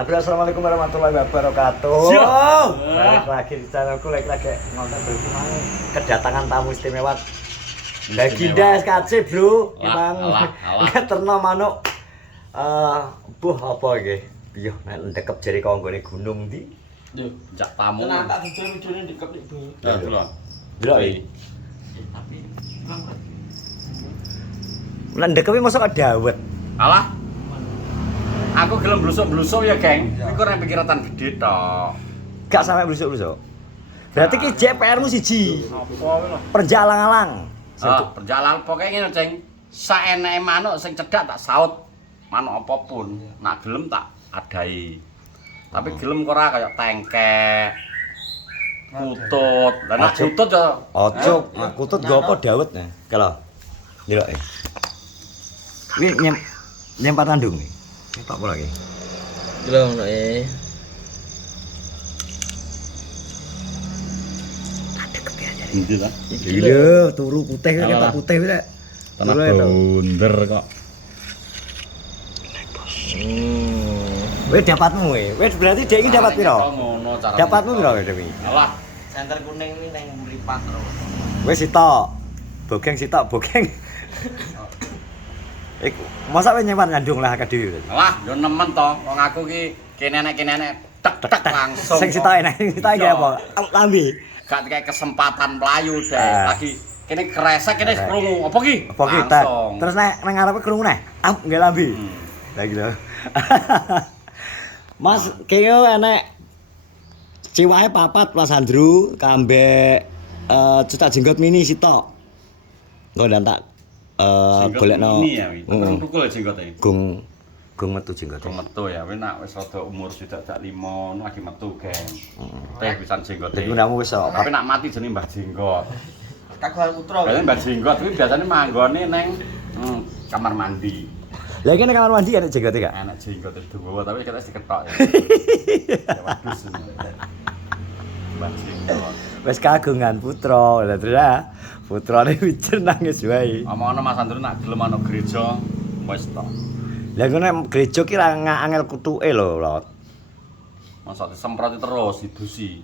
Assalamualaikum warahmatullahi wabarakatuh. Balik lagi di channelku lagi nonton berhubungan kedatangan tamu istimewa. Legenda SKC, Bro. Emang ngeterno manuk. Buh apa iki? Piye nek ndekep jere konggone gunung ndi? Yo, jak tamu. Tenan tak video-videone ndekep nek, Bu. Ya, delok. Delok iki. Tapi mangkat. Nek ndekepi mosok dawet. Alah. Aku gelem blusuk-blusuk ya, Geng. Iku nek pikiratan gede tok. Gak sampe blusuk-blusuk. Berarti ki JPR-mu siji. Apa wae lho. Perjalanan. Perjalanan pokoke ngene, Ceng. Saeneke manuk sing cedhak tak saut. Manuk apapun, nak gelem tak adahi. Tapi gelem kok ora kaya tengkek. Kutut. Lah nek kutut yo Ojo, kutut go apa dawet nah. Kalau delok e. Wi nyempat tandung iki. Ketok apa lagi? Delok ngono e. Endi ta? Lho, turu putih ketok putih kuwi rek. Tanah bunder kok. Wis dapatmu we. Wis berarti dhek iki dapat piro? Ngono cara. Dapatmu piro Dhek iki? Alah, Center kuning ini nang mripat terus. Wis sitok. Bogeng sitok, bogeng. Iku masa kowe nyimpan nyandung lah akeh dhewe. alah yo nemen to. Wong aku ki kene-nek tek langsung. Sing sitoke nek sitoke iki apa? Lambe. Gak kayak kesempatan melayu deh. Lagi kene kresek kene Kresek. krungu. Apa ki? Apa kita? Langsung. Terus nek nang ngarepe krungu neh. Nggih lambe. Lah gitu. Mas, kayaknya enek ciwae papat Mas Andrew kambe cetak jenggot mini sitok. Engko ndan tak golekno. Ini ya, wi. Tukul jenggote. Gung metu jenggote. Kok metu ya, wis nak wis rada umur sudah dak 5 lagi metu, Geng. Teh pisan jenggote. Dadi namu wis kok. Tapi nak mati jenenge Mbah Jenggot. Kagungan putra. Biasane Mbah Jenggot kuwi biasane manggone ning kamar mandi. Lah iki nek kamar mandi enek jenggote gak? Enak jenggot itu bawa tapi kita diketok ya. Ya wadus. Mbah Jenggot. Wis kagungan putra. Lah terus putrane wijer nangis wae. Omongno Mas Andrew nak gelem ana gereja wis to. Lah nek gereja ki ra angel kutuke lho, Lot. Masa disemproti terus didusi.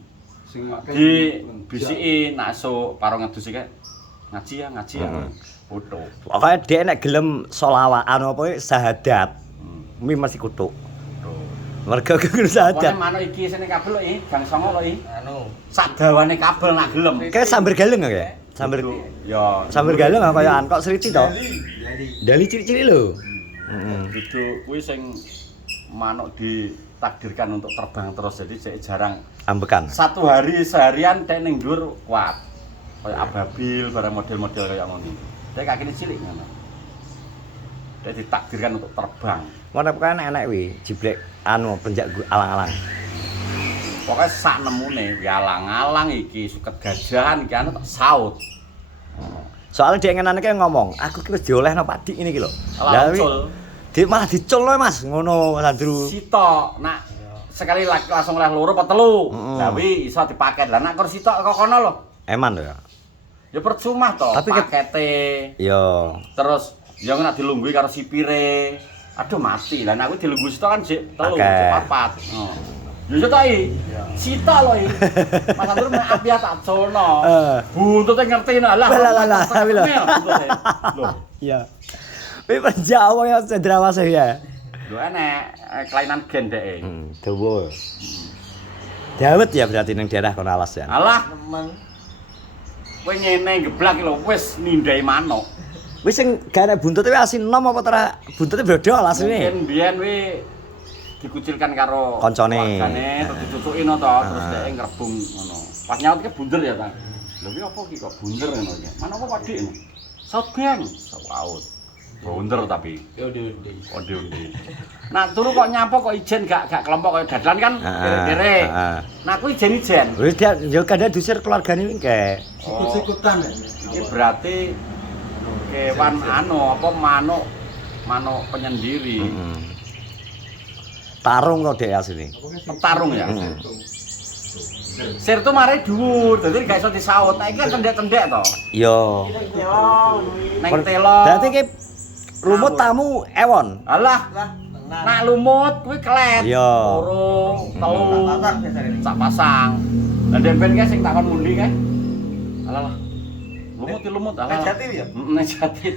Sing di bisiki nak esuk karo ngedusi kae ngaji ya. Foto. Pokoke dhek nek gelem sholawatan apa syahadat, mi masih kutuk. Mergo gelem syahadat. Pokoknya manuk iki sini kabel lho Gang Songo lho Anu. Sadawane kabel nak gelem. Kayak sambar galeng ya? Sambar Ya, sambar galeng kaya ankok Sriti to. Dali cilik-cilik lho. Itu kuwi sing manuk ditakdirkan untuk terbang terus jadi jarang Ambekan. satu hari seharian tek ning dhuwur kuat. Kayak ababil barang model-model kayak ngono. Dek kakine cilik ngono. Dek ditakdirkan untuk terbang. Ngono pokoke enek wi, jiblek anu penjak alang-alang. Pokoknya sak nemune ya alang-alang iki suket gajahan iki anu tak saut. Soalnya dia ngenane kayak ngomong, aku ki wis diolehno Pak Dik ini ki lho. Lah wi, ucul. Dia malah dicul lho Mas, ngono Mas Andrew. Sitok nak sekali langsung oleh loro apa telu. Lah wi iso dipaket. Lah nak kur sitok kok kono lho. Eman lho ya. Ya percuma to Tapi pakete. Yo. Terus ya nek dilunggui karo sipire. Aduh mati. Lah nek aku dilungguhi sitok kan jek telu, Akeh. jek papat. Yo sitok iki. Sitok lho iki. Mas Andrew nek api tak colno. Buntute ngerti lah. Lah. Lho. Iya. Wi penjawa ya cendrawasih ya. Lho enek kelainan gen dhek. Dawa. Dawet ya berarti ning daerah kono alas ya. Alah, Temen. kowe ngene geblak lho wis nindai manuk. Wis sing gak enek buntute wis asin nom apa ora buntute brodol asline. Mungkin biyen wi dikucilkan karo Koncone. keluargane terus dicucuki no to, terus dhek ngrebung ngono. Pas nyaut ki bunder ya, Bang. Lho iki apa iki kok bunder ngono iki? Mana apa Pak Dik? Saut Geng, saut. Bunder tapi Onde-onde. onde-onde. Nah, turu kok nyapa kok ijen gak kelompok kaya dadan kan kere-kere. Nah, aku ijen-ijen. Wis dia yo kadang dusir keluargane engke. Sikut-sikutan ya. Ini berarti kewan anu apa manuk penyendiri. Tarung kok dek asline. Petarung ya. Sir tuh mare dhuwur, dadi gak iso disaut. Nah, iki kan cendek-cendek to. Yo. Neng telo. Berarti ki lumut tamu ewon. Alah, Nak lumut kuwi klet. Iya. Loro, telu, Pasar biasane. sak pasang. Lah demben ki sing takon mundi kae. Alah. Lumut ki lumut alah. Jati ya? Nek jati.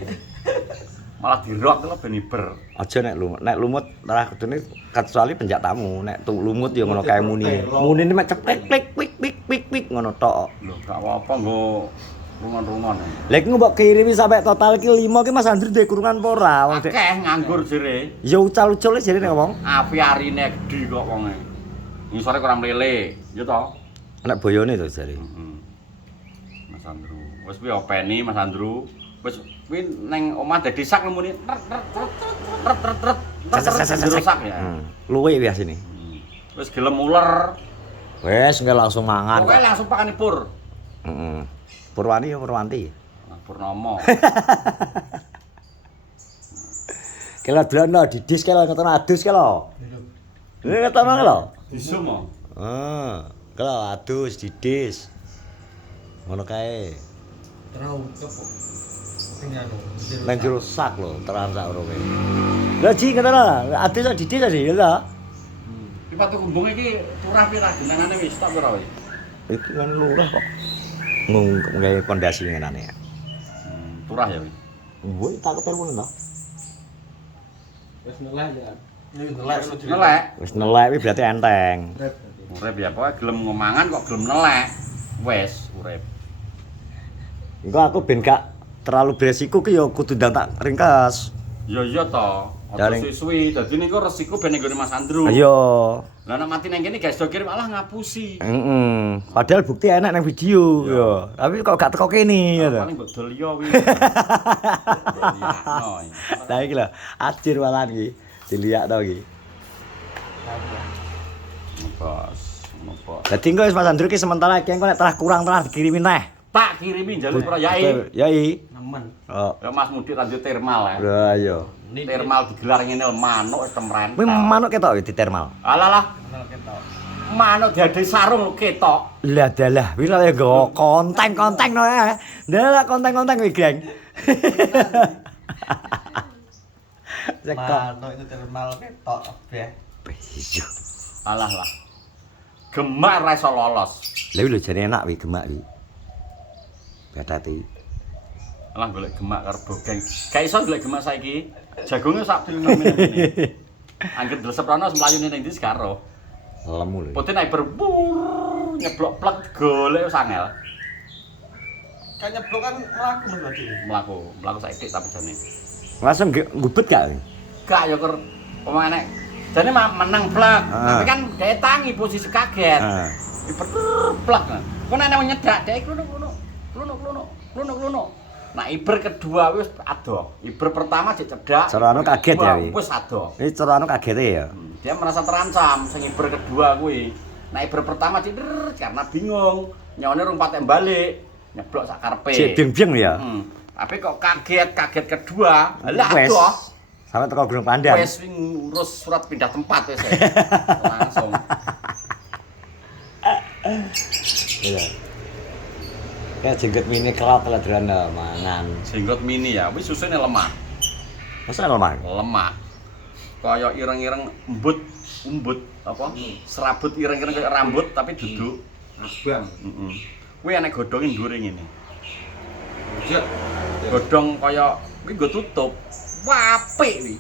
Malah dirok lho ben iber. Aja nek lumut ora kudune kecuali penjak tamu. Nek lumut ya ngono kae muni. Munine mek ceplek plik pik pik pik pik ngono tok. Lho gak apa-apa nggo rungon-rungon. Lek mbok kirimi sampe total ki 5 ki Mas Andri duwe kurungan apa ora? Wong Dek. Akeh nganggur jere. Ya ucal-ucule jare nek ngomong. Apiarine gedhi kok wonge. Ngisore ora mlele, ya to? Nek boyone to jare. Mas Andru. Wis kuwi openi Mas Andru. Wis kuwi ning omah dadi sak muni sak ya. Luwe biasane. Wis gelem uler. Wes nggak langsung mangan. Pokoke langsung pakane pur. Heeh. Purwani ya Purwanti. Purnomo. Kela dlono didis kela ngetono adus kela. Ini ngetono kela. Disum. Kela adus didis. Ngono kae. Terau kepo. Sing anu. Nang jero sak lho, teran sak ora kowe. Lah ji ngetono adus kok didis aja ya lho. Iki patu kumbung iki turah pira genanane wis tak pira wis. Iki kan lurah kok. Nggawe pondasi ngenane. Turah ya wis. Woi tak ketelpon lho. Wis nelek ya. Nelek. Wis nelek kuwi berarti enteng. Urip ya pokoke gelem ngomangan kok gelem nelek. Wis urip. Engko aku ben gak terlalu beresiko ki ya kudu ndang tak ringkas. Ya iya to. Aja Jaring. suwi-suwi. Dadi niku resiko ben nggone Mas Andru. Ayo. Lah nek mati nang kene guys do kirim malah ngapusi. Padahal bukti enak nang video ya. Tapi kok gak teko kene ya to. Paling mbok dol yo kuwi. Lah iki lho, ajir walan iki. Dilihat to iki. Bos, bos. Dadi engko wis Mas Andri ki sementara iki engko nek telah kurang telah dikirimi neh. Tak kirimi njaluk pro yai. Yai. Nemen. Oh. Ya Mas Mudik lanjut termal ya. Lah iya. Termal digelar ngene lho, manuk wis kemren. Kuwi manuk ketok di termal. Alah. Manuk diade sarung ketok. Lah dalah, kuwi lha nggawa konten-konten no ya. Dalah konten-konten kuwi, Geng. Sekok. Manuk itu termal ketok kabeh. Iya. Alah lah. Gemak ra iso lolos. Lha lho jane enak kuwi gemak kuwi. Batati. Alah golek gemak karo bogeng. Gak iso golek gemak saiki. Jagonge sak triliun ngene. Angger dresep rono mlayune ning ndi sekaro. Lemu lho. Putih naik berbur nyeblok plek golek wis angel. Kan nyeblok kan mlaku berarti. Mlaku saiki tapi jane. Langsung ngubet gak? Gak ya ker omongane. Jane menang plek. Tapi kan dhek tangi posisi kaget. Plek. Kok nek nyedak dhek klunuk. Nah Iber kedua wis adoh. Iber pertama jek cedak. Carane kaget ya kuwi. Wis adoh. Iki carane kagete ya. Dia merasa terancam sing Iber kedua kuwi. Nah Iber pertama cider karena bingung. Nyone rung patek balik, nyeblok sak karepe. Cek bing-bing ya. Tapi kok kaget kedua. Lah adoh. Sampai teko Gunung Pandan. Wis ngurus surat pindah tempat wis. Langsung. Iya. Kayak jenggot mini kelap lah drana mangan. Jenggot mini ya, wis susune lemah. Masa lemah? Lemah. Kaya ireng-ireng umbut apa? Serabut ireng-ireng kaya rambut tapi duduk Abang. heeh. Kuwi enek godhonge ndure ngene. Ya. Godhong kaya kuwi nggo tutup. Apik kuwi.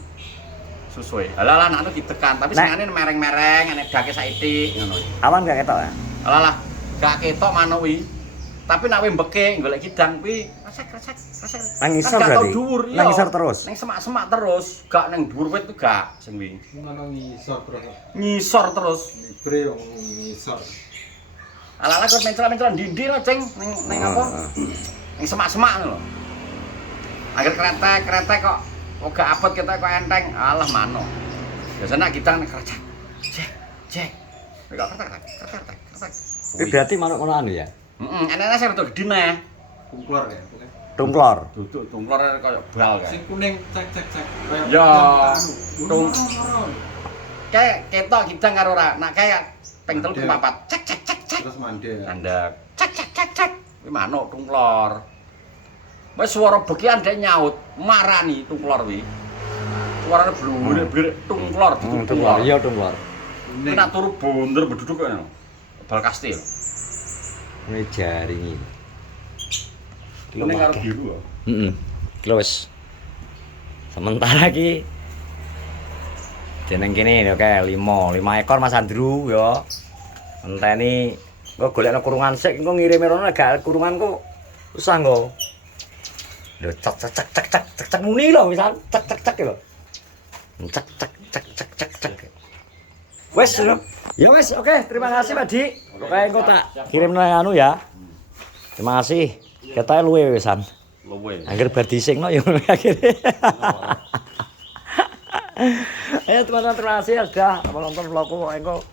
Susuwe. Alah anakku ditekan, tapi singane mereng-mereng, enek dake saithik ngono. Awan gak ketok ya? Alah gak ketok manuk kuwi. Tapi nek kowe mbeke golek kidang kuwi resek. Nang ngisor Kan gak tau berarti? dhuwur, Nang ngisor terus? Nang semak-semak terus, gak nang dhuwur wit tuh gak sing kuwi. Ngono ngisor terus. Ngisor terus. Bre ngisor. Ala-ala kok mencela-mencela ndindi lho, Ceng. Ning apa? Ning semak-semak lho. Angger kretek kok gak abot kita kok enteng. Alah manuk. Biasanya kita nek kerja. Cek. Kok kretek. Ini berarti manuk ngono anu ya? Enak-enak sing rada gedhe neh. Kumplor ya. Tungklor. Duduk tungklor kaya bal kae. Sing kuning cek. Ya, tung. Kayak ketok kidang karo ora. Nak kayak ping 3 papat. Cek. Terus mandek. Andak. Cek. Kuwi manuk tungklor. Wis swara bekian dhek nyaut, marani tungklor kuwi. suarane blur tungklor Tungklor, iya tungklor. Ini nak turu bonder beduduk kok. Bal kastil. Ini jaring iki. Ini karo biru ya. Heeh. Close. Sementara iki jeneng kene ya kae 5 ekor Mas Andrew ya. Enteni engko golekno kurungan sik engko ngirimi rono gak kurungan kok susah engko. Lho cek muni lho misal cek lho. Cek. Wes lho. Ya wes oke, terima kasih Pak Di. Pokoke engko tak kirim nang anu ya. Terima kasih. Ketoke luwe wisan. Luwe. Angger bar disingno ya akhirnya. Ayo teman-teman terima kasih sudah menonton vlogku engko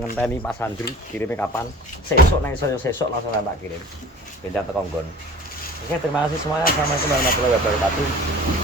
ngenteni Mas Andri kirimnya kapan sesuk nang sesuk langsung tak kirim. Beda teko nggon. Oke terima kasih semuanya. Assalamualaikum warahmatullahi wabarakatuh.